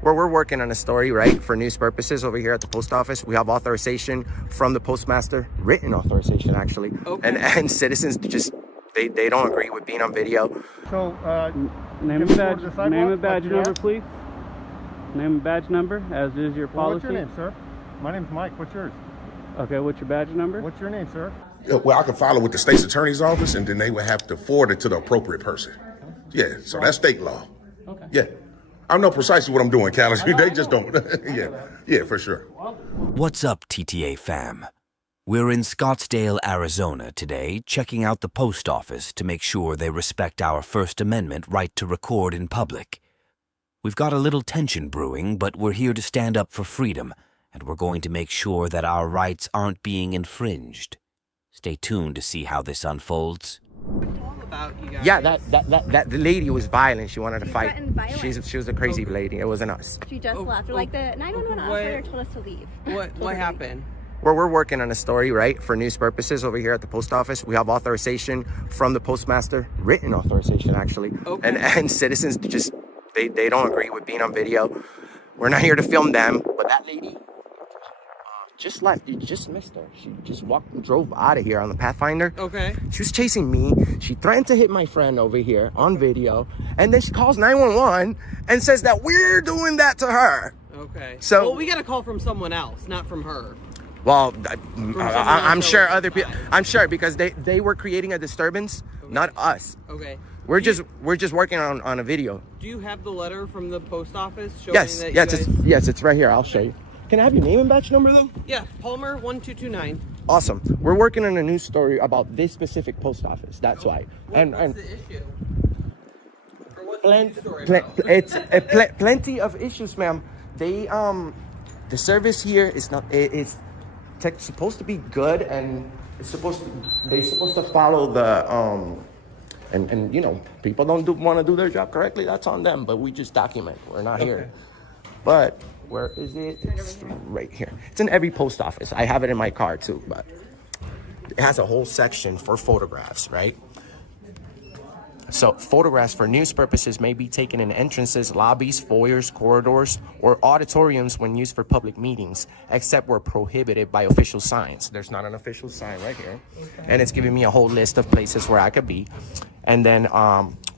Well, we're working on a story, right, for news purposes over here at the post office. We have authorization from the postmaster, written authorization actually, okay. and citizens just they don't agree with being on video. So, name and badge number, please. Name and badge number, as is your policy. What's your name, sir? My name's Mike. What's yours? Okay, what's your badge number? What's your name, sir? Well, I can file it with the state's attorney's office, and then they would have to forward it to the appropriate person. Yeah, so that's state law. Okay. Yeah. I know precisely what I'm doing, Callis. They just don't. Yeah, for sure. What's up, TTA fam? We're in Scottsdale, Arizona today, checking out the post office to make sure they respect our First Amendment right to record in public. We've got a little tension brewing, but we're here to stand up for freedom, and we're going to make sure that our rights aren't being infringed. Stay tuned to see how this unfolds. Yeah, that the lady was violent. She wanted to fight. She was a crazy lady. It wasn't us. She just left. Like the 911 operator told us to leave. What happened? Well, we're working on a story, right, for news purposes over here at the post office. We have authorization from the postmaster, written authorization actually, okay. and citizens just they don't agree with being on video. We're not here to film them, but that lady just left. You just missed her. She just drove out of here on the Pathfinder. Okay. She was chasing me. She threatened to hit my friend over here on video, and then she calls 911 and says that we're doing that to her. Okay. So well, we got a call from someone else, not from her. Well, I'm sure other people. I'm sure because they were creating a disturbance, okay. Not us. Okay. We're just working on a video. Do you have the letter from the post office showing Yes, that yes, it's right here. I'll show you. Can I have your name and badge number though? Yeah, Palmer 1229. Awesome. We're working on a news story about this specific post office. That's why. What's the issue? Or what's the news story about? Plenty of issues, ma'am. They the service here is not. It's supposed to be good, and they're supposed to follow the and you know, people don't want to do their job correctly. That's on them. But we just document. We're not here. But where is it? It's right here. It's in every post office. I have it in my car too, but it has a whole section for photographs, right? So photographs for news purposes may be taken in entrances, lobbies, foyers, corridors, or auditoriums when used for public meetings, except where prohibited by official signs. There's not an official sign right here. Okay. And it's giving me a whole list of places where I could be. And then,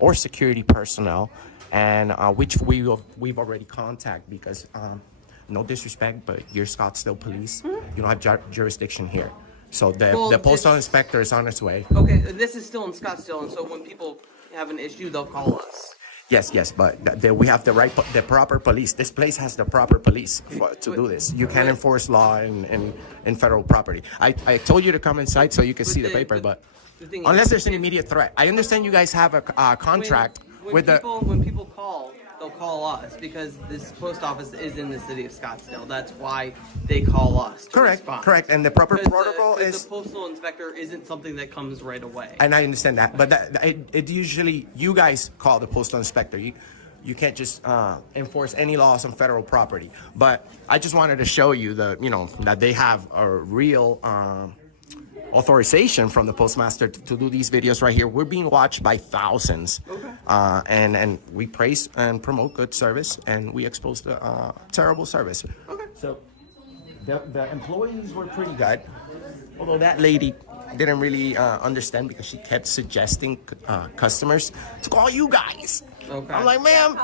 or security personnel, and which we've already contacted because, no disrespect, but you're Scottsdale police. You don't have jurisdiction here. So the postal inspector is on its way. Okay, this is still in Scottsdale, and so when people have an issue, they'll call us. Yes, but we have the proper police. This place has the proper police to do this. You can't enforce law in federal property. I told you to come inside so you can see the paper, but unless there's an immediate threat. I understand you guys have a contract with when people call, they'll call us because this post office is in the city of Scottsdale. That's why they call us. Correct. And the proper protocol is the postal inspector isn't something that comes right away. And I understand that, but it usually you guys call the postal inspector. You can't just enforce any laws on federal property. But I just wanted to show you that they have a real authorization from the postmaster to do these videos right here. We're being watched by thousands. Okay. And we praise and promote good service, and we expose the terrible service. Okay. So the employees were pretty good, although that lady didn't really understand because she kept suggesting customers to call you guys. Okay. I'm like, ma'am,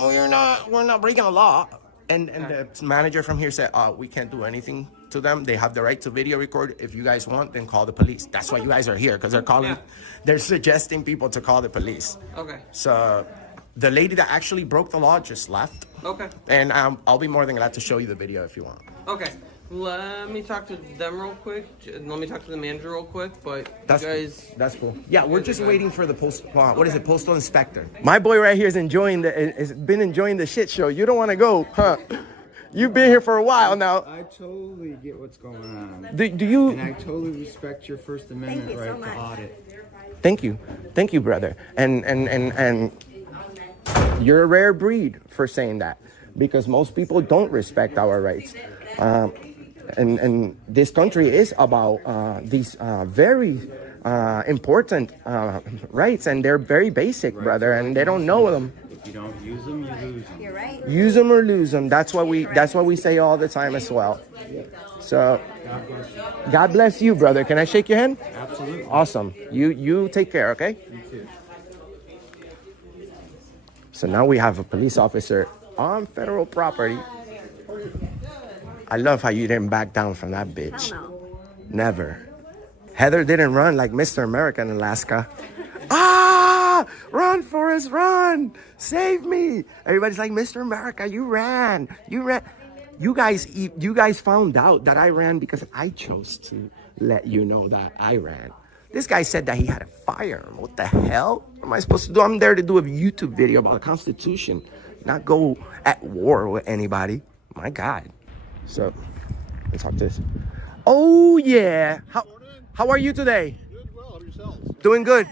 we're not breaking a law. And the manager from here said, we can't do anything to them. They have the right to video record. If you guys want, then call the police. That's why you guys are here, because they're calling. Yeah. They're suggesting people to call the police. Okay. So the lady that actually broke the law just left. Okay. And I'll be more than glad to show you the video if you want. Okay. Let me talk to them real quick. Let me talk to the manager real quick. But that's you guys, that's cool. Yeah, we're just waiting for the postal inspector. My boy right here is been enjoying the shit show. You don't want to go, huh? You've been here for a while now. I totally get what's going on. Do you? And I totally respect your First Amendment right to audit. Thank you, brother. And you're a rare breed for saying that, because most people don't respect our rights. And this country is about these very important rights, and they're very basic, brother, and they don't know them. You don't use them, you lose them. You're right. Use them or lose them. That's what we say all the time as well. So, God bless you, brother. Can I shake your hand? Absolutely. Awesome. You take care, okay? You too. So now we have a police officer on federal property. I love how you didn't back down from that bitch. Hell no. Never. Heather didn't run like Mr. America in Alaska. Ah! Run, Forrest, run! Save me! Everybody's like, Mr. America, you ran. You ran. You guys found out that I ran because I chose to let you know that I ran. This guy said that he had a firearm. What the hell am I supposed to do? I'm there to do a YouTube video about the Constitution, not go at war with anybody. My God. So, let's talk this. Oh, yeah. How are you today? Good, well, how about yourselves? Doing good.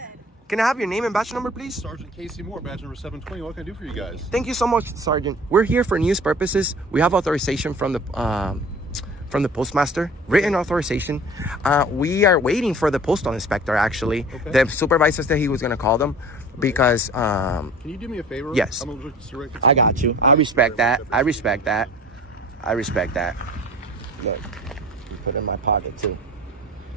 Can I have your name and badge number, please? Sergeant Casey Moore, badge number 720. What can I do for you guys? Thank you so much, Sergeant. We're here for news purposes. We have authorization from the postmaster, written authorization. We are waiting for the postal inspector, actually. Okay. The supervisor said he was going to call them because... Can you do me a favor? Yes. I'm gonna just direct it to I got you. I respect that. I respect that. I respect that. Look, you put it in my pocket, too.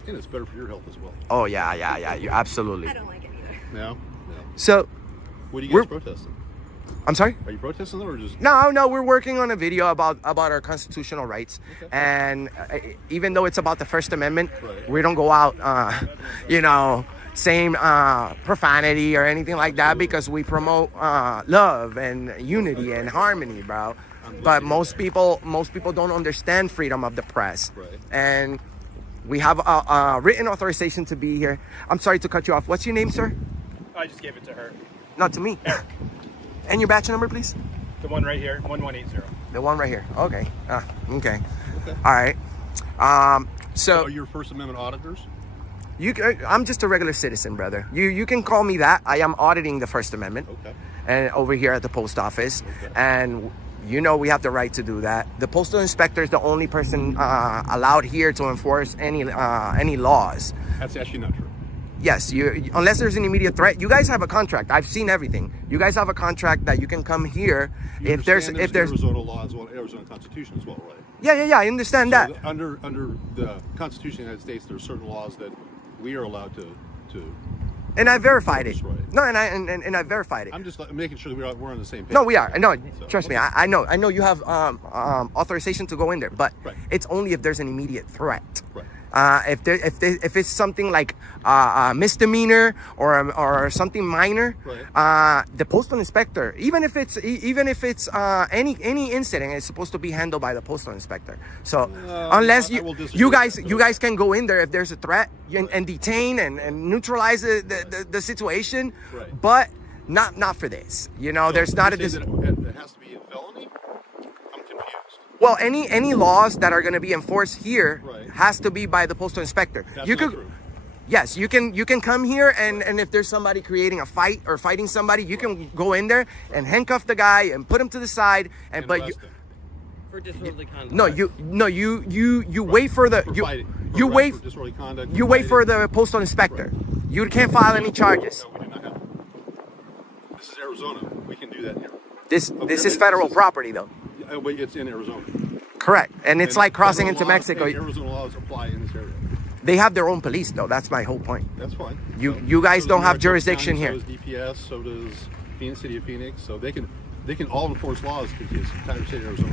And it's better for your health as well. Oh, yeah. You absolutely. I don't like it either. No? So, What are you guys protesting? I'm sorry? Are you protesting them or just... No, we're working on a video about our constitutional rights. Okay. And even though it's about the First Amendment, Right. we don't go out, saying profanity or anything like that because we promote love and unity and harmony, bro. But most people don't understand freedom of the press. Right. And we have a written authorization to be here. I'm sorry to cut you off. What's your name, sir? I just gave it to her. Not to me. And your badge number, please? The one right here, 1180. The one right here. Okay. Okay. All right. So Are you First Amendment auditors? I'm just a regular citizen, brother. You can call me that. I am auditing the First Amendment. Okay. And over here at the post office. Okay. And we have the right to do that. The postal inspector is the only person allowed here to enforce any laws. That's actually not true. Yes, unless there's an immediate threat. You guys have a contract. I've seen everything. You guys have a contract that you can come here You if there's Arizona law as well, Arizona Constitution as well, right? Yeah, I understand So that. Under the Constitution of the United States, there are certain laws that we are allowed to. And I verified it. That's right. No, and I verified it. I'm just making sure that we're on the same page. No, we are. No, So, trust me. okay. I know you have authorization to go in there, but Right. it's only if there's an immediate threat. Right. If it's something like a misdemeanor or something minor, Right. the postal inspector, even if it's any incident, it's supposed to be handled by the postal inspector. So unless I will disagree you with guys that. can go in there if there's a threat and detain and neutralize the situation, Right. but not for this. There's not a You're saying that it has to be a felony? I'm confused. well, any laws that are going to be enforced here Right. has to be by the postal inspector. That's You not could, true. yes, you can come here and if there's somebody creating a fight or fighting somebody, you can go in there and handcuff the guy and put him to the side And but arrest them. For disorderly conduct. you wait for the For you fighting. For you arrest wait for disorderly conduct, you wait for fighting. the postal inspector. You can't file any charges. No, we do not have. This is Arizona. We can do that here. This is federal property though. But it's in Arizona. Correct. And it's like crossing federal into laws Mexico. and Arizona laws apply in this area. They have their own police though. That's my whole point. That's fine. You guys So don't does have Maricopa jurisdiction County, here. So does DPS. So does Phoenix, City of Phoenix. So they can all enforce laws because the entire state of Arizona.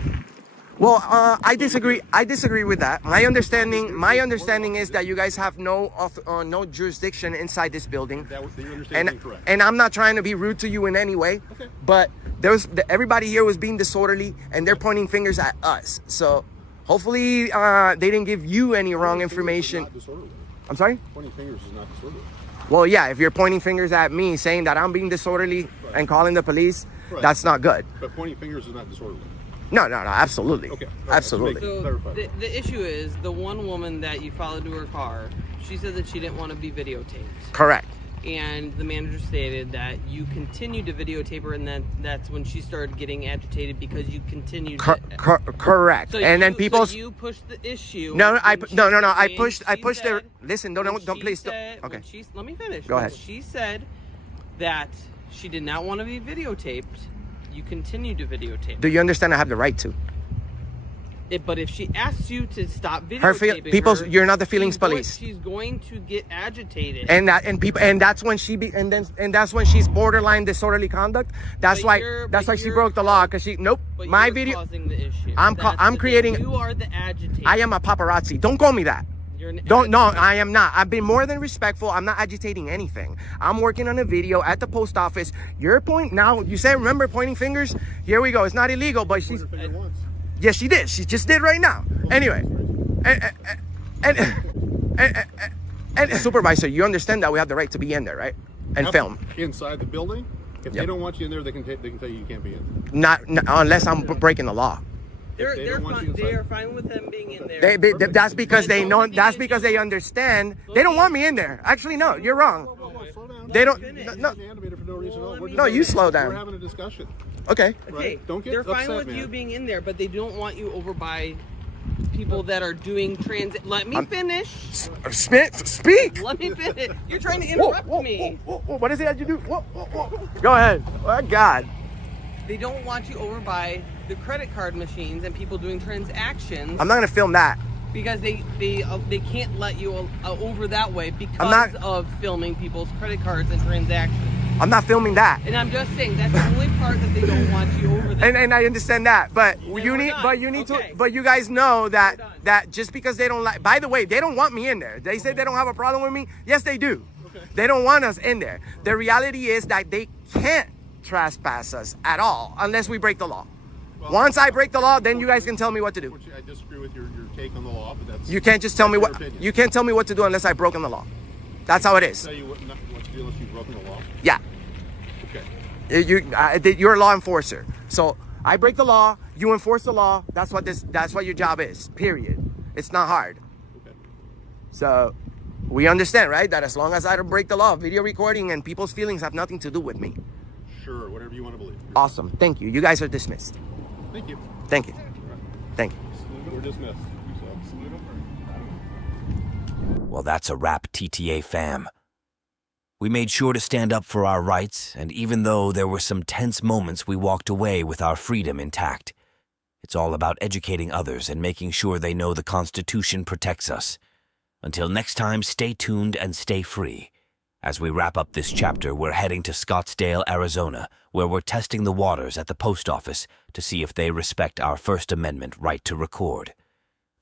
Well, I disagree. I disagree with that. My understanding is that you guys have no jurisdiction inside this building. That was your understanding And correct. and I'm not trying to be rude to you in any way, Okay. but everybody here was being disorderly, and they're pointing fingers at us. So hopefully they didn't give you any wrong information. Not disorderly. I'm sorry. Pointing fingers is not disorderly. Well, yeah, if you're pointing fingers at me, saying that I'm being disorderly and calling the police, Right. that's not good. But pointing fingers is not disorderly. No, absolutely, Okay. All right, absolutely. so So Clarify. the issue is the one woman that you followed to her car, she said that she didn't want to be videotaped. Correct. And the manager stated that you continued to videotape her, and that's when she started getting agitated because you continued. Correct. So And then people. So you pushed the issue. No, I when she pushed said- their. Listen, don't when don't she please. said- Okay. Let me finish. Go ahead. She said that She did not want to be videotaped. You continue to videotape. Do you understand I have the right to? But if she asks you to stop videotaping her, you're not the feelings police. She's going to get agitated. And that's when that's when she's borderline disorderly conduct. That's why she broke the law, because my video. Causing the issue. I'm creating. You are the agitator. I am a paparazzi. Don't call me that. No, I am not. I've been more than respectful. I'm not agitating anything. I'm working on a video at the post office. Your point now, you said, remember pointing fingers? Here we go. It's not illegal, but she's. Yes, she did. She just did right now. Anyway, and supervisor, you understand that we have the right to be in there, right? And film. Inside the building? If they don't want you in there, they can tell you you can't be in. Not unless I'm breaking the law. They are fine with them being in there. That's because they know. That's because they understand. They don't want me in there. Actually, no, you're wrong. They don't. No, you slow down. We're having a discussion. Okay. Okay. Don't get They're upset, fine with man. you being in there, but they don't want you over by people that are doing transit. Let me finish. Speak. Let me finish. You're trying to interrupt me. What is it that you do? Go ahead. Oh, God. They don't want you over by the credit card machines and people doing transactions. I'm not gonna film that. Because they can't let you over that way because of filming people's credit cards and transactions. I'm not filming that. And I'm just saying that's the only part that they don't want you over there. And I understand that, but you guys know that just because they don't like. By the way, they don't want me in there. They say they don't have a problem with me. Yes, they do. Okay. They don't want us in there. The reality is that they can't trespass us at all unless we break the law. Well, once I break the law, then you guys can tell me what to do. I disagree with your take on the law, but that's. You can't just tell me what. Opinion. You can't tell me what to do unless I've broken the law. That's how it is. Tell you what to do unless you've broken the law. Yeah. Okay. You're a law enforcer. So I break the law. You enforce the law. That's what your job is. Period. It's not hard. Okay. So we understand, right? That as long as I don't break the law, video recording and people's feelings have nothing to do with me. Sure. Whatever you want to believe. Awesome. Thank you. You guys are dismissed. Thank you. Thank you. Thank you. We're dismissed. Well, that's a wrap, TTA fam. We made sure to stand up for our rights, and even though there were some tense moments, we walked away with our freedom intact. It's all about educating others and making sure they know the Constitution protects us. Until next time, stay tuned and stay free. As we wrap up this chapter, we're heading to Scottsdale, Arizona, where we're testing the waters at the post office to see if they respect our First Amendment right to record.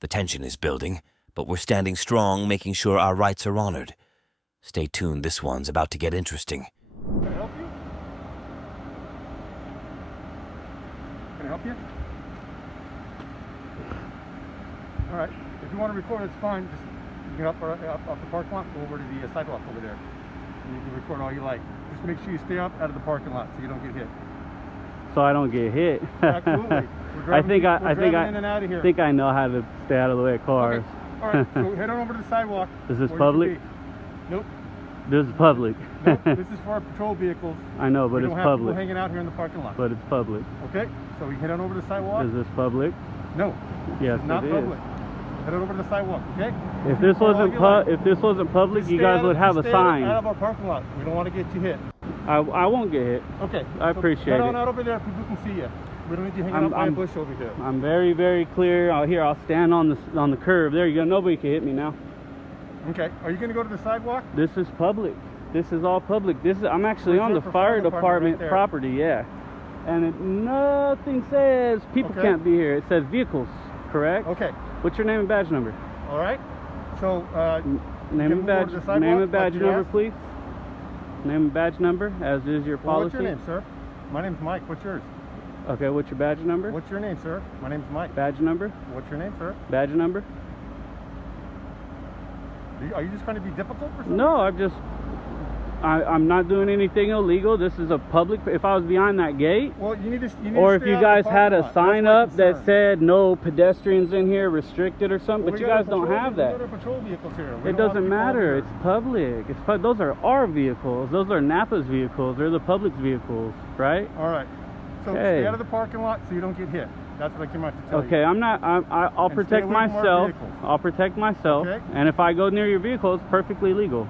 The tension is building, but we're standing strong, making sure our rights are honored. Stay tuned, this one's about to get interesting. Can I help you? Can I help you? All right. If you want to record, it's fine. Just get up off the parking lot, go over to the sidewalk over there. And you can record all you like. Just make sure you stay up out of the parking lot so you don't get hit. So I don't get hit. Absolutely. I think I know how to stay out of the way of cars. Okay. All right. So head on over to the sidewalk. Is this public? Nope. This is public. Nope. This is for our patrol vehicles. I know, but it's public. People hanging out here in the parking lot. But it's public. Okay. So we head on over to the sidewalk. Is this public? No. Yes, it's not it public. is. Head on over to the sidewalk. Okay. If this wasn't public, you guys would have a sign. Out of our parking lot. We don't want to get you hit. I won't get hit. Okay. I appreciate it. Head on out over there. People can see you. We don't need you hanging out by a bush over here. I'm very, very clear. I'll stand on the curb. There you go. Nobody can hit me now. Okay. Are you going to go to the sidewalk? This is public. This is all public. I'm actually on the fire department property. Yeah. And nothing says people can't be here. It says vehicles. Correct. Okay. What's your name and badge number? All right. So name and badge number, please. Name and badge number, as is your policy. What's your name, sir? My name's Mike. What's yours? Okay, what's your badge number? What's your name, sir? My name's Mike. Badge number? What's your name, sir? Badge number? Are you just trying to be difficult or something? No, I'm not doing anything illegal. This is a public. If I was behind that gate, well, you need to or if you guys had a sign up that said no pedestrians in here, restricted or something, but you guys don't have that. We got our patrol vehicles here. It doesn't matter. It's public. Those are our vehicles. Those are Napa's vehicles. They're the public's vehicles, right? All right. So stay out of the parking lot so you don't get hit. That's what I came out to tell you. Okay, I'll protect myself. I'll protect myself. Okay. And if I go near your vehicle, it's perfectly legal.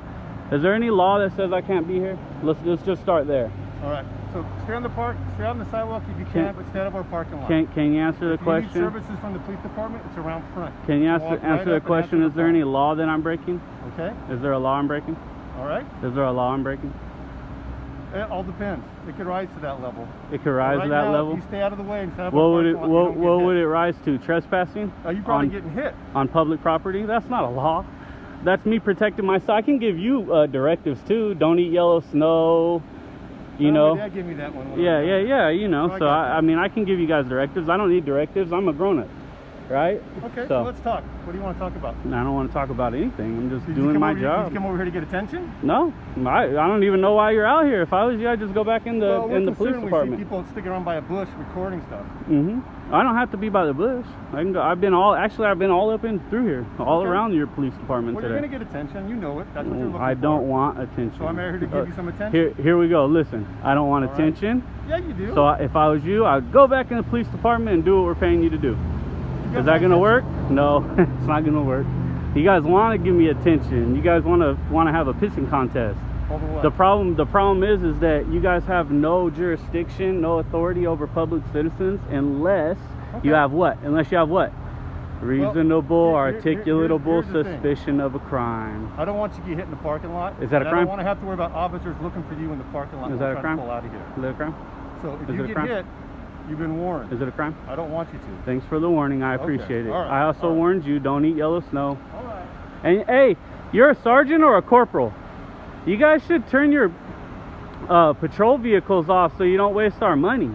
Is there any law that says I can't be here? Let's just start there. All right. So stay on the sidewalk if you can, but stay out of our parking lot. Can you answer the If you question? need services from the police department, it's around front. Can you Walk answer right the up and question? answer Is there the any phone. law that I'm breaking? Okay. Is there a law I'm breaking? All right. Is there a law I'm breaking? It all depends. It could rise to that level. It could rise Right to that now, level. If you stay out of the way and stay out of What our would it parking lot, you don't what get would hit. it rise to? Trespassing? You probably on, getting hit. on public property? That's not a law. That's me protecting myself. I can give you directives too. Don't eat yellow snow. You know. Yeah, give me that one. Yeah. You know. I So got I mean, I can give you guys directives. I don't need directives. I'm a grown-up, right? Okay, So let's talk. What do you want to talk about? I don't want to talk about anything. I'm just Did you doing come my over here- job. Did you come over here to get attention? No, I don't even know why you're out here. If I was you, I'd just go back in the Well, we're police concerned department. We see people sticking around by a bush recording stuff. I don't have to be by the bush. I can go. I've been all up and through here, all Okay. around your police department Well, today. you're gonna get attention. You know it. That's what you're looking for. I don't want attention. So I'm here to give you some attention. Here we go. Listen, I don't want All right. attention. Yeah, you do. So if I was you, I'd go back in the police department and do what we're paying you to do. Is that gonna work? No, it's not gonna work. You guys want to give me attention. You guys want to have a pissing contest. Over what? The problem is that you guys have no jurisdiction, no authority over public citizens unless you have what? Unless you have what? Reasonable, articulatable here's the thing. suspicion of a crime. I don't want you to get hit in the parking lot. Is that a and crime? I don't want to have to worry about officers looking for you in the parking lot. Is while that a trying crime? to pull out of here. Is that a crime? So if Is you it a get crime? hit, you've been warned. Is it a crime? I don't want you to. Thanks for the warning. I Okay, appreciate it. all right, I also all right. warned you, don't eat yellow snow. All right. And hey, you're a sergeant or a corporal? You guys should turn your patrol vehicles off so you don't waste our money.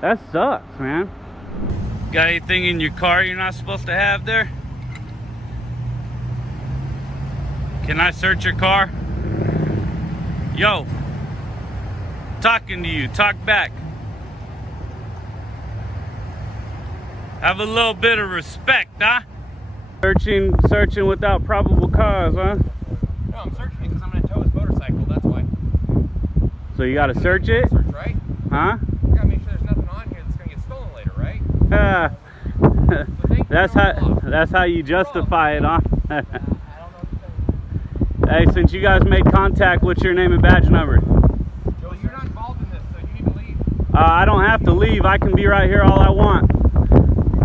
That sucks, man. Got anything in your car you're not supposed to have there? Can I search your car? Yo, talking to you, talk back. Have a little bit of respect, huh? Searching without probable cause, huh? No, I'm searching it because I'm going to tow his motorcycle, that's why. So you gotta search it? Search, right? Huh? You gotta make sure there's nothing on here that's going to get stolen later, right? That's how you justify it, huh? I don't know what to Hey, since you guys made contact, what's your name and badge number? Well, you're not involved in this, so you need to leave. I don't have to leave. I can be right here all I want.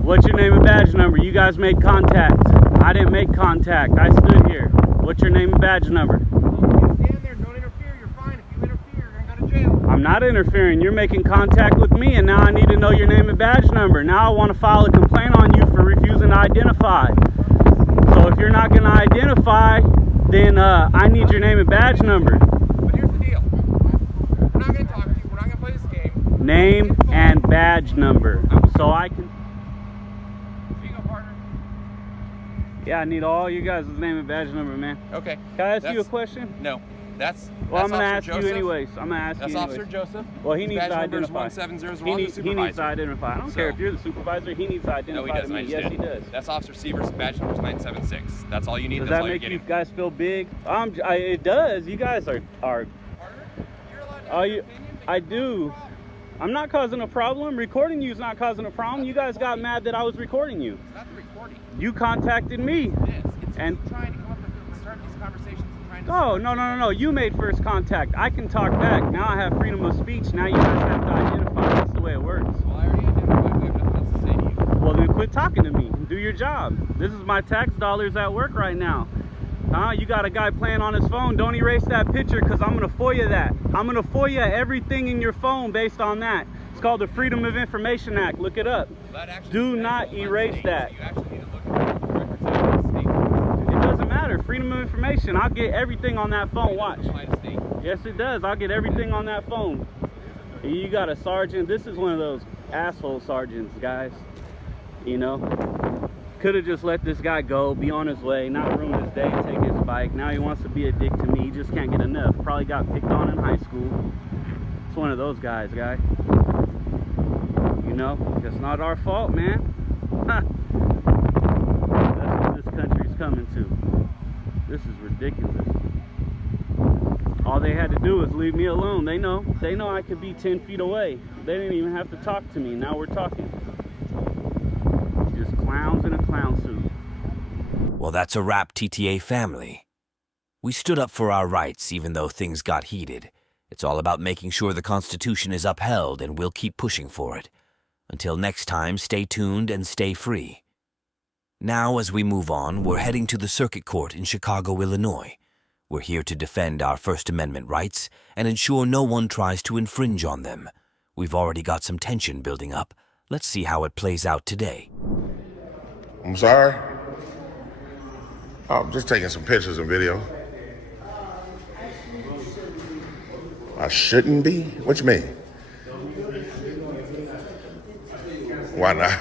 What's your name and badge number? You guys made contact. I didn't make contact. I stood here. What's your name and badge number? Stand there, don't interfere. You're fine. If you interfere, you're going to go to jail. I'm not interfering. You're making contact with me, and now I need to know your name and badge number. Now I want to file a complaint on you for refusing to identify. So if you're not going to identify, then I need your name and badge number. But here's the deal. We're not going to talk to you. We're not going to play this game. Name and badge number. So I can... Here you go, partner. Yeah, I need all you guys' name and badge number, man. Okay. Can I ask you a question? No. That's I'm going to Officer ask Joseph. you anyways. I'm going to ask That's you Officer anyways. Joseph. Well, he His needs badge to number is identify. 1701, He the needs to supervisor. identify. I don't care if you're the supervisor. He needs to identify No, he doesn't. to I me. just Yes, did. he does. That's Officer Seavers. Badge number is 976. That's all you need. Does That's that all you're make you getting. guys feel big? It does. You guys are. You're allowed to Are have you? your opinion, but I do. I'm not causing a problem. Recording you is not causing a problem. You guys got mad that I was recording you. It's not the recording. You contacted me. It is. It's And- you trying to come up with start these conversations and trying to. No. You made first contact. I can talk back. Now I have freedom of speech. Now you guys have to identify. That's the way it works. Well, I already identified. We have nothing else to say to you. Well, then quit talking to me. Do your job. This is my tax dollars at work right now. You got a guy playing on his phone. Don't erase that picture because I'm going to FOIA that. I'm going to FOIA everything in your phone based on that. It's called the Freedom of Information Act. Look it up. That actually Do says not on erase state, that. so you actually need to look at the records of the state. It doesn't matter. Freedom of Information. I'll get everything on that phone. Watch. Apply to state. Yes, it does. I'll get everything on that phone. You got a sergeant. This is one of those asshole sergeants, guys. You know? Could have just let this guy go, be on his way, not ruin his day, take his bike. Now he wants to be a dick to me. He just can't get enough. Probably got picked on in high school. It's one of those guys, guy. You know? It's not our fault, man. That's what this country's coming to. This is ridiculous. All they had to do was leave me alone. They know I could be 10 feet away. They didn't even have to talk to me. Now we're talking. Just clowns in a clown suit. Well, that's a wrap, TTA family. We stood up for our rights even though things got heated, It's all about making sure the Constitution is upheld, and we'll keep pushing for it. Until next time, stay tuned and stay free. Now, as we move on, we're heading to the Circuit Court in Chicago, Illinois. We're here to defend our First Amendment rights and ensure no one tries to infringe on them. We've already got some tension building up. Let's see how it plays out today. I'm sorry. I'm just taking some pictures and video. I shouldn't be? What you mean? Why not?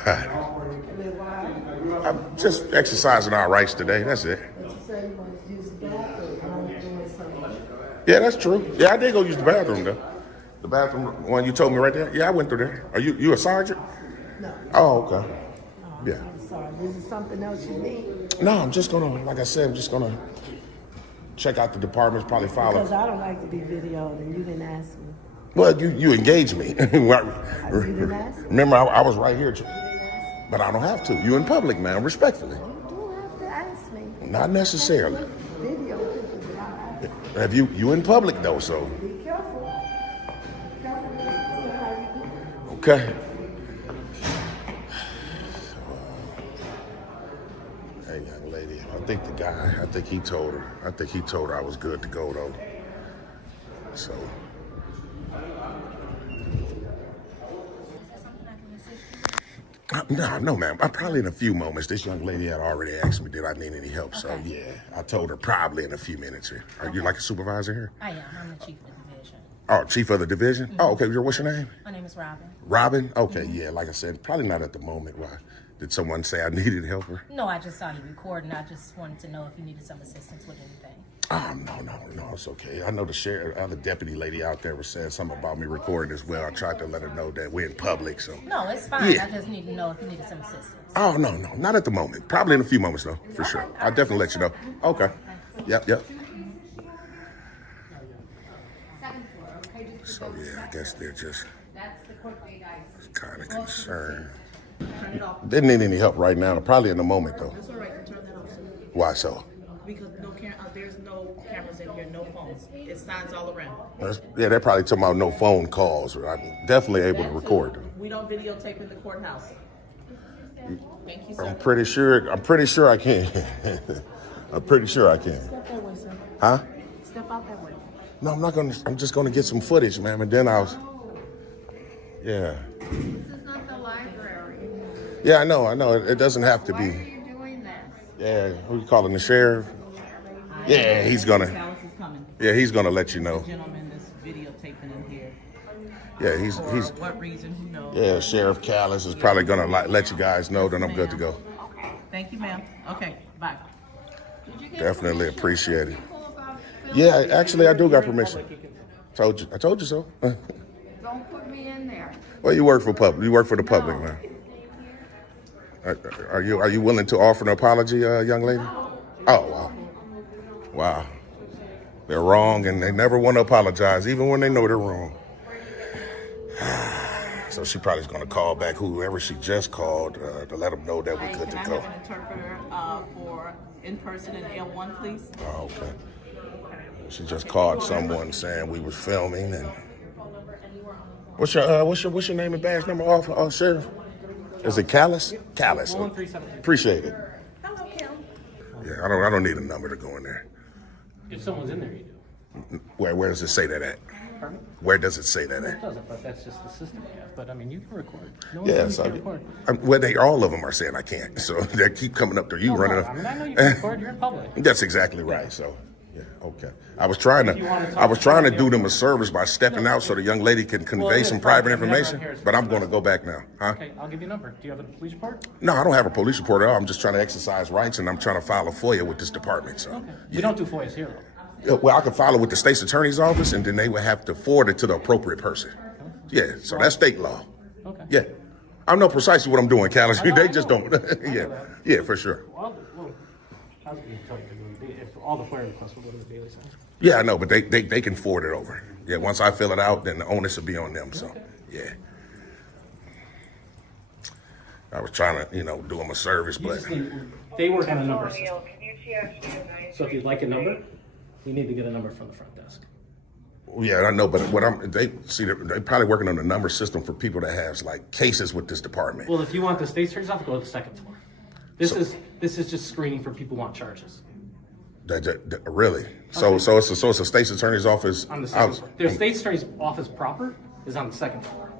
I'm just exercising our rights today, that's it. Yeah, that's true. Yeah, I did go use the bathroom though. The bathroom, one you told me right there? Yeah, I went through there. Are you a sergeant? No. Oh, okay. Yeah. I'm sorry. Is it something else you need? No, I'm just gonna, like I said, I'm just gonna check out the departments, probably follow. Because I don't like to be videoed and you didn't ask me. Well, you engaged me. You didn't ask me. Remember, I was right here, but I don't have to. You in public, man, respectfully. You do have to ask me. Not necessarily. Video people do not ask me. Have you in public though, so. Be careful. Be careful. Okay. Hey, young lady, I think he told her I was good to go though. So. No, ma'am. I'm probably in a few moments. This young lady had already asked me, did I need any help? So, yeah, I told her probably in a few minutes here. Are you like a supervisor here? I am. I'm the chief of the division. Oh, chief of the division? Mm-hmm. Oh, okay. What's your name? My name is Robin. Robin? Okay, yeah. Like I said, probably not at the moment. Why? Did someone say I needed help? No, I just saw you recording. I just wanted to know if you needed some assistance with anything. Oh, no, it's okay. I know the sheriff, the deputy lady out there was saying something about me recording as well. I tried to let her know that we're in public, so. No, it's fine. Yeah. I just need to know if you needed some assistance. Oh, no, not at the moment. Probably in a few moments, though, for sure. I'll definitely let you know. Okay. Yep. So, yeah, I guess they're just kind of concerned. They didn't need any help right now. Probably in a moment, though. That's all right. Turn that off. Why so? Because there's no cameras in here, no phones. It's signs all around. Yeah, they're probably talking about no phone calls. I'm definitely able to record them. We don't videotape in the courthouse. Thank you, sir. I'm pretty sure I can. I'm pretty sure I can. Step that way, sir. Huh? Step out that way. No, I'm just gonna get some footage, ma'am, and then yeah. This is not the library. Yeah, I know. It doesn't have to be. Why are you doing this? Yeah, who you calling, the sheriff? Yeah, he's gonna let you know. Gentleman that's videotaping in here. Yeah, he's For what reason? Who knows? Yeah, Sheriff Callis is probably gonna let you guys know that I'm good to go. Okay. Thank you, ma'am. Okay, bye. Definitely appreciate it. Yeah, actually, I do got permission. I told you so. Don't put me in there. Well, you work for the public, man. Are you willing to offer an apology, young lady? Oh, wow. They're wrong, and they never want to apologize, even when they know they're wrong. So she probably is going to call back whoever she just called to let them know that we're good to go. Can I have an interpreter for in-person and L1, please? Oh, okay. She just called someone saying we was filming, and what's your name and badge number, Sheriff? Is it Callis? Callis. Appreciate it. Hello, Kim. Yeah, I don't need a number to go in there. If someone's in there, you do. Where does it say that at? Pardon? Where does it say that It at? doesn't, but that's just the system we have. But I mean, you can record. No one Yeah, says you can't record. well, all of them are saying I can't, so they keep coming up to you running. I mean, I know you can record. You're in public. That's exactly right. So, yeah, okay. I was trying to do them a service by stepping out so the young lady can convey some private information, but I'm going to go back now. Huh? Okay, I'll give you a number. Do you have a police report? No, I don't have a police report at all. I'm just trying to exercise rights, and I'm trying to file a FOIA with this department. So, Okay. We don't do FOIAs here, though. Well, I can file it with the state's attorney's office, and then they would have to forward it to the appropriate person. Yeah, so that's state law. Okay. Yeah. I know precisely what I'm doing, Callis. They just don't. Yeah, for sure. Well, I was going to tell you, if all the FOIA requests will go to the Daily Center. Yeah, I know, but they can forward it over. Yeah, once I fill it out, then the onus will be on them. So, yeah. I was trying to, do them a service, but They work on a number system. So if you'd like a number, you need to get a number from the front desk. Yeah, I know, but they probably working on a number system for people that has like cases with this department. Well, if you want the state attorney's office, go to the second floor. This is just screening for people who want charges. Really? Okay. So it's a state attorney's office On the second floor. The state attorney's office proper is on the second floor.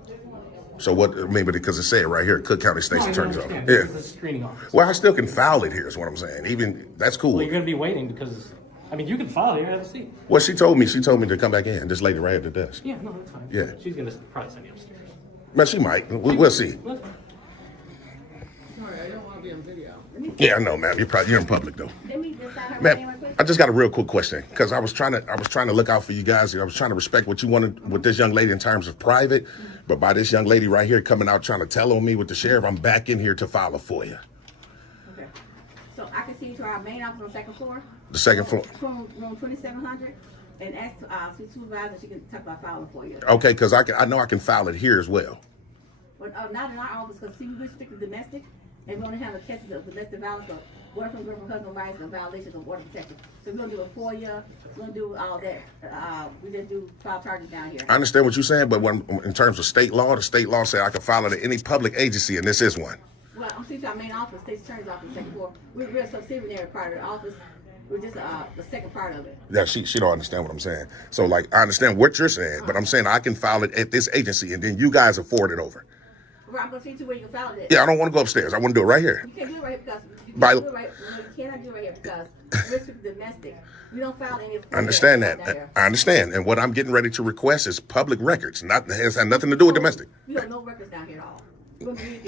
So what? Maybe because it said right here, Cook County State's Attorney's Office. Yeah. It's a screening office. Well, I still can file it here. Is what I'm saying. Even that's cool. Well, you're going to be waiting because, I mean, you can file it. You have a seat. Well, she told me to come back in. This lady right at the desk. Yeah, no, that's fine. Yeah. She's going to probably send you upstairs. But she might. We'll see. That's fine. Sorry, I don't want to be on video. Yeah, I know, ma'am. You're in public though. Ma'am, I just got a real quick question because I was trying to look out for you guys. I was trying to respect what you wanted with this young lady in terms of private, but by this young lady right here coming out trying to tell on me with the sheriff, I'm back in here to file a FOIA. Okay. So I can see you to our main office on the second floor. The second floor. Room 2700, and ask supervisor. She can talk about filing for you. Okay, because I know I can file it here as well. But not in our office because see, we restrict the domestic, and we only have a cases of domestic violence or boyfriend, girlfriend, husband, wife, and violations of order protection. So we're gonna do a FOIA. We're gonna do all that. We just do file charges down here. I understand what you're saying, but in terms of state law, the state law said I can file it at any public agency, and this is one. Well, I'm seeing our main office, state attorney's office, second floor. We're a subsidiary part of the office. We're just the second part of it. Yeah, she don't understand what I'm saying. So like I understand what you're saying, but I'm saying I can file it at this agency, and then you guys will forward it over. Well, I'm gonna see where you can file it. Yeah, I don't want to go upstairs. I want to do it right here. You can't do it right because you cannot do it right here because we're strictly domestic. We don't file any. I understand that. I understand. And what I'm getting ready to request is public records. Has had nothing to do with domestic. We have no records down here at all.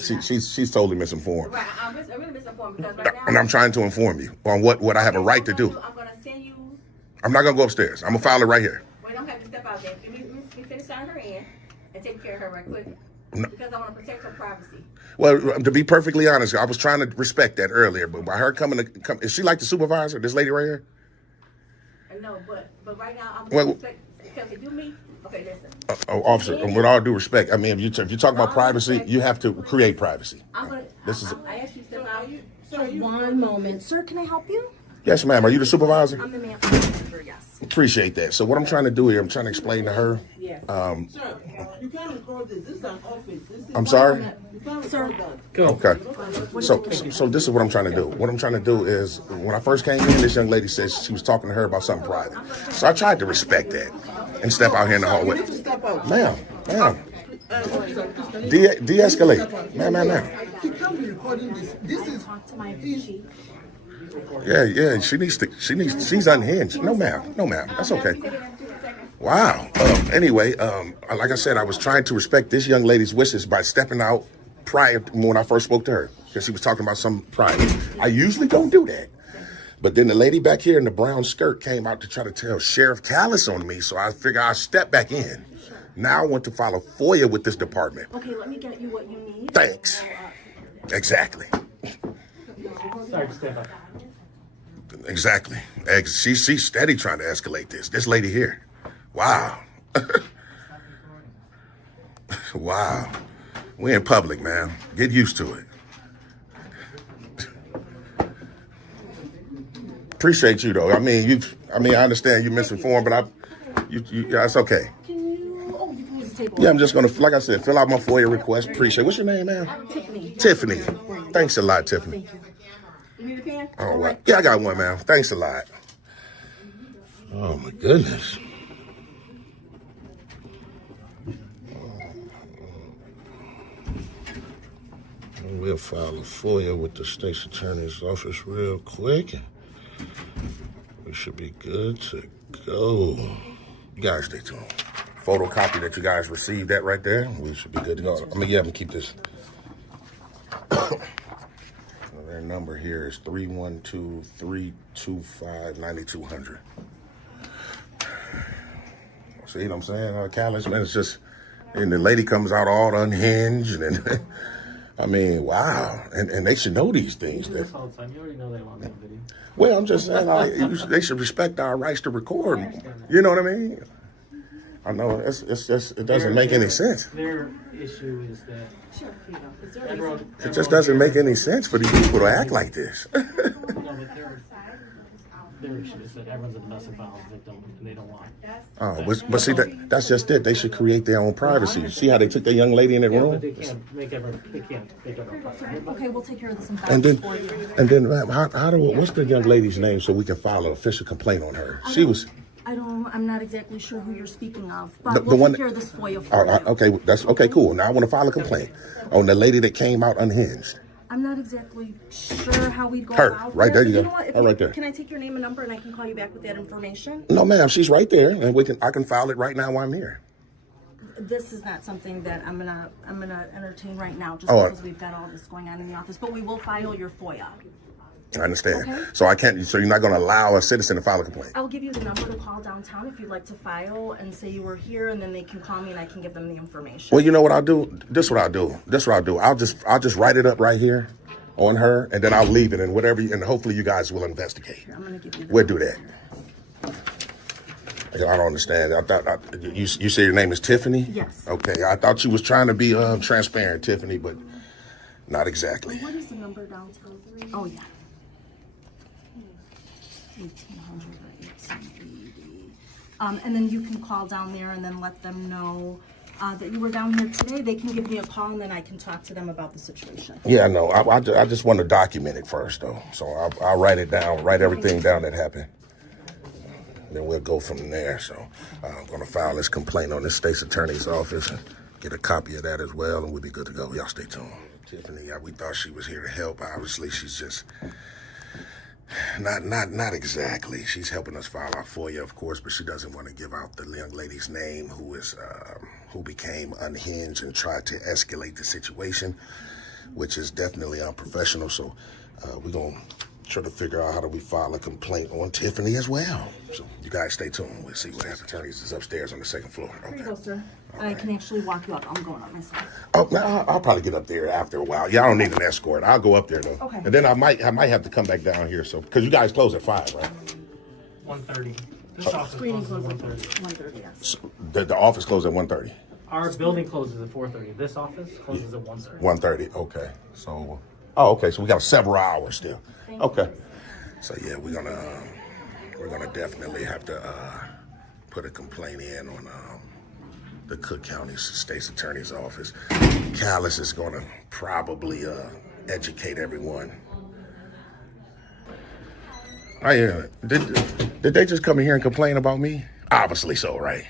She's totally misinformed. Right, I'm really misinformed because right now. And I'm trying to inform you on what I have a right to do. I'm gonna send you. I'm not gonna go upstairs. I'm gonna file it right here. Wait, don't have to step out there. Let me finish on her end and take care of her right quick. Because I want to protect her privacy. Well, to be perfectly honest, I was trying to respect that earlier, but by her coming is she like the supervisor, this lady right here? No, but right now I'm going to respect, because if you meet, okay, listen. Officer, with all due respect, I mean, if you talk about privacy, you have to create privacy. I asked you to step out. Sir, one moment. Sir, can I help you? Yes, ma'am. Are you the supervisor? I'm the manager, yes. Appreciate that. So what I'm trying to do here, I'm trying to explain to her. Yes. Sir, you can't record this. This is an office. I'm sorry? Sir. Okay. So this is what I'm trying to do. What I'm trying to do is, when I first came in, this young lady said she was talking to her about something private. So I tried to respect that and step out here in the hallway. Ma'am. De-escalate. Ma'am. She can't be recording this. This is. Yeah. She's unhinged. No, ma'am. That's okay. Wow. Anyway, like I said, I was trying to respect this young lady's wishes by stepping out prior to when I first spoke to her, because she was talking about some private. I usually don't do that. But then the lady back here in the brown skirt came out to try to tell Sheriff Callis on me, so I figured I'd step back in. Now I want to file a FOIA with this department. Okay, let me get you what you need. Thanks. Exactly. Sorry to step up. Exactly. She's steady trying to escalate this. This lady here. Wow. Wow. We in public, man. Get used to it. Appreciate you though. I mean, I understand you misinformed, but yeah, it's okay. Can you use the table? Yeah, I'm just gonna, like I said, fill out my FOIA request. Appreciate it. What's your name, man? Tiffany. Tiffany. Thanks a lot, Tiffany. You need a pen? All right. Yeah, I got one, man. Thanks a lot. Oh my goodness. We'll file a FOIA with the state's attorney's office real quick. We should be good to go. You guys stay tuned. Photocopy that you guys received that right there. We should be good to go. I'm gonna have them keep this. Their number here is 312-325-9200. See what I'm saying, Callis? Man, it's just, and the lady comes out all unhinged, and I mean, wow. And they should know these things. You do this all the time. You already know they want that video. Well, I'm just saying, they should respect our rights to record. You know what I mean? I know it doesn't make any sense. Their issue is that It just doesn't make any sense for these people to act like this. their issue is that everyone's a domestic violence victim and they don't want. Oh, but see, that's just it. They should create their own privacy. See how they took that young lady in that room? But they can't make their own privacy. Okay, we'll take care of this in And then, for you. ma'am, what's the young lady's name so we can file an official complaint on her? I'm not exactly sure who you're speaking of, but the one. take care of this for you. For you. Okay, that's okay. Cool. Now I want to file a complaint on the lady that came out unhinged. I'm not exactly sure how we'd go Her, about right that, there you but go. know what? Her right there. Can I take your name and number and I can call you back with that information? No, ma'am, she's right there, and I can file it right now while I'm here. This is not something that I'm gonna entertain right now, just Oh, because we've got all this going on in the office. But we will file your FOIA. I understand. Okay. So you're not going to allow a citizen to file a complaint? I'll give you the number to call downtown if you'd like to file and say you were here, and then they can call me and I can give them the information. Well, you know what I'll do? This is what I'll do. I'll just write it up right here on her, and then I'll leave it, and and hopefully you guys will investigate. Here, I'm gonna give you. We'll do that. I don't understand. I thought you say your name is Tiffany? Yes. Okay. I thought you was trying to be transparent, Tiffany, but not exactly. What is the number downtown? Oh yeah. 1800 or 1880. And then you can call down there and then let them know that you were down here today. They can give me a call and then I can talk to them about the situation. Yeah, no. I just want to document it first, though. So I'll write it down, write everything down that happened. Then we'll go from there. So I'm going to file this complaint on the state's attorney's office and get a copy of that as well, and we'll be good to go. Y'all stay tuned. Tiffany, we thought she was here to help. Obviously, she's just not exactly. She's helping us file our FOIA, of course, but she doesn't want to give out the young lady's name who became unhinged and tried to escalate the situation, which is definitely unprofessional. So we're going to try to figure out how do we file a complaint on Tiffany as well. So you guys stay tuned. We'll see what happens. Attorneys is upstairs on the second floor. Okay. Here you go, sir. I can actually walk you up. I'm going up myself. Oh, now I'll probably get up there after a while. Yeah, I don't need an escort. I'll go up there though. Okay. And then I might have to come back down here. So because you guys close at 5, right? 1:30. This office Screening closes at closes 1:30. 1:30, yes. So the office closes at 1:30. Our building closes at 4:30. This office closes at 1:30. 1:30. Okay. So, okay. So we got several hours still. Okay. So yeah, we're gonna definitely have to put a complaint in on the Cook County State's Attorney's Office. Callis is gonna probably educate everyone. Oh yeah. Did they just come in here and complain about me? Obviously so, right?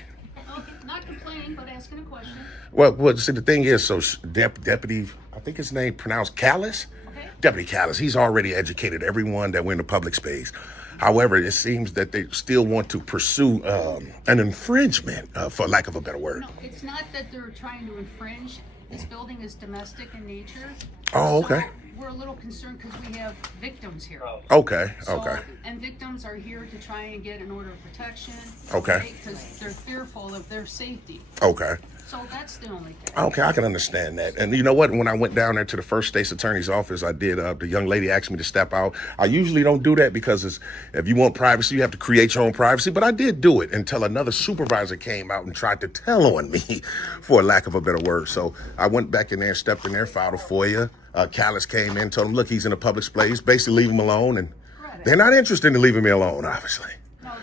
Not complaining, but asking a question. Well, see, the thing is, so Deputy, I think his name pronounced Callis? Okay. Deputy Callis, he's already educated everyone that went into public space. However, it seems that they still want to pursue an infringement, for lack of a better word. No, it's not that they're trying to infringe. This building is domestic in nature. Oh, okay. So we're a little concerned because we have victims here. Okay, So, okay. And victims are here to try and get an order of protection. Okay. Because they're fearful of their safety. Okay. So that's the only thing. Okay, I can understand that. And you know what? When I went down there to the first state's attorney's office, I did. The young lady asked me to step out. I usually don't do that because if you want privacy, you have to create your own privacy. But I did do it until another supervisor came out and tried to tell on me, for lack of a better word. So I went back in there, stepped in there, filed a FOIA. Callis came in, told him, look, he's in a public space. Basically, leave him alone. And they're not interested in leaving me alone, obviously. No,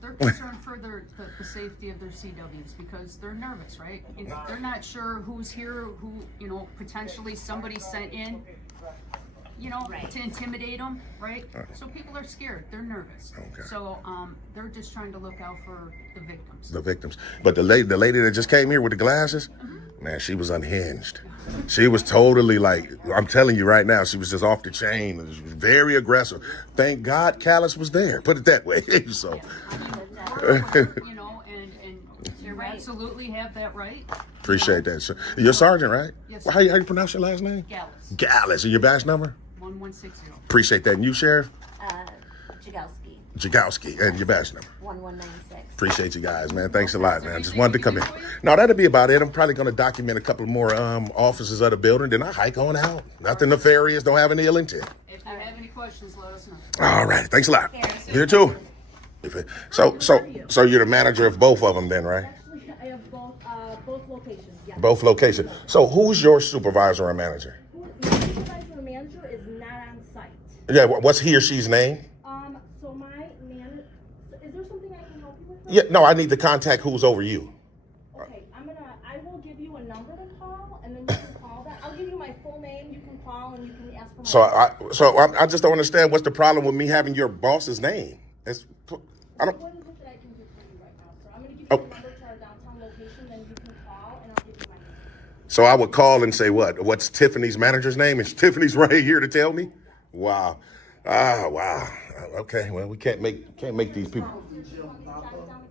they're concerned for the safety of their CWs because they're nervous, right? They're not sure who's here, who, potentially somebody sent in, to intimidate them, right? So people are scared. They're nervous. Okay. So they're just trying to look out for the victims. The victims. But the lady that just came here with the glasses, man, she was unhinged. She was totally like, I'm telling you right now, she was just off the chain. It was very aggressive. Thank God Callis was there. Put it that way. So, And you absolutely have that right. appreciate that, sir. You're Sergeant, right? Yes. Well, how you pronounce your last name? Gallus. Gallus. And your badge number? 1160. Appreciate that. And you, Sheriff? Jagowski. Jagowski. And your badge number? 1196. Appreciate you guys, man. Thanks a lot, man. Just wanted to come in. No, that'll be about it. I'm probably going to document a couple more officers of the building. Then I hike on out. Nothing nefarious. Don't have any ill intent. If you have any questions, let us know. All right. Thanks a lot. You too. So you're the manager of both of them then, right? Actually, I have both locations, yes. Both locations. So who's your supervisor or manager? My supervisor or manager is not on site. Yeah, what's he or she's name? So my Yeah, no, I need to contact who's over you. Okay, I will give you a number to call, and then you can call that. I'll give you my full name. You can call and you can ask for my. So I just don't understand what's the problem with me having your boss's name. I don't. What is it that I can do for you right now, sir? I'm going to give you Oh. the number to our downtown location, then you can call, and I'll give you my name. So I would call and say what? What's Tiffany's manager's name? Is Tiffany's right here to tell me? Wow. Ah, wow. Okay, well, we can't make these people.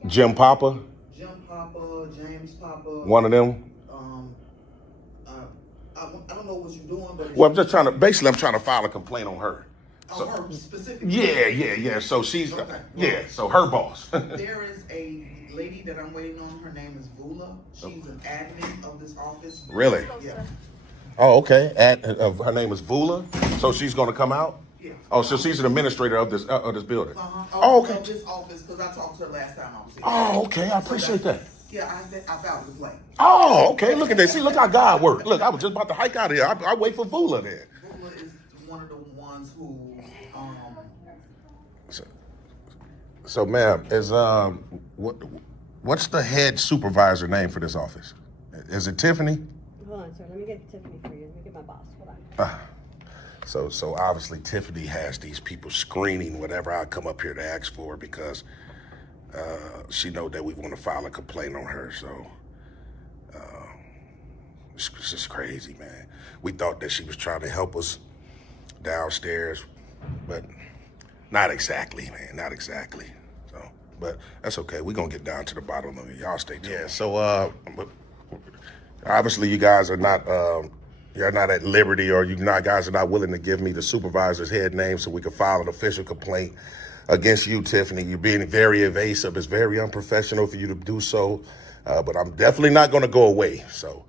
Jim Papa? Jim Papa, James Papa. One of them? I don't know what you're doing, but Well, I'm just trying to file a complaint on her. on her specifically. Yeah. So she's, so her boss. There is a lady that I'm waiting on. Her name is Vula. She's an admin of this office. Really? Yeah. Oh, okay. Her name is Vula. So she's going to come out? Yeah. Oh, so she's an administrator of this building. Oh, okay. Of this office, because I talked to her last time I was here. Oh, okay. I appreciate that. Yeah, I filed a complaint. Oh, okay. Look at that. See, look how God works. Look, I was just about to hike out of here. I wait for Vula then. Vula is one of the ones who, So, ma'am, what's the head supervisor name for this office? Is it Tiffany? Hold on, sir. Let me get Tiffany for you. Let me get my boss. Hold on. So obviously Tiffany has these people screening whatever I come up here to ask for because she know that we want to file a complaint on her. So it's just crazy, man. We thought that she was trying to help us downstairs, but not exactly, man. Not exactly. So, but that's okay. We're gonna get down to the bottom of it. Y'all stay tuned. Yeah. So obviously you guys are not. You're not at liberty, or guys are not willing to give me the supervisor's head name so we can file an official complaint against you, Tiffany. You're being very evasive. It's very unprofessional for you to do so, but I'm definitely not going to go away. So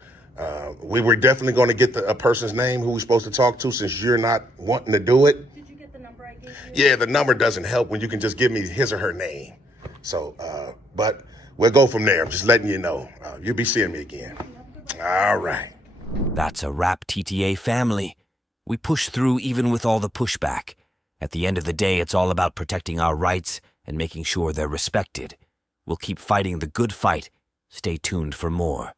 we were definitely going to get a person's name who we're supposed to talk to since you're not wanting to do it. Did you get the number I gave you? Yeah, the number doesn't help when you can just give me his or her name. So, but we'll go from there. I'm just letting you know. You'll be seeing me again. All right. That's a wrap, TTA family. We push through even with all the pushback. At the end of the day, it's all about protecting our rights and making sure they're respected. We'll keep fighting the good fight. Stay tuned for more.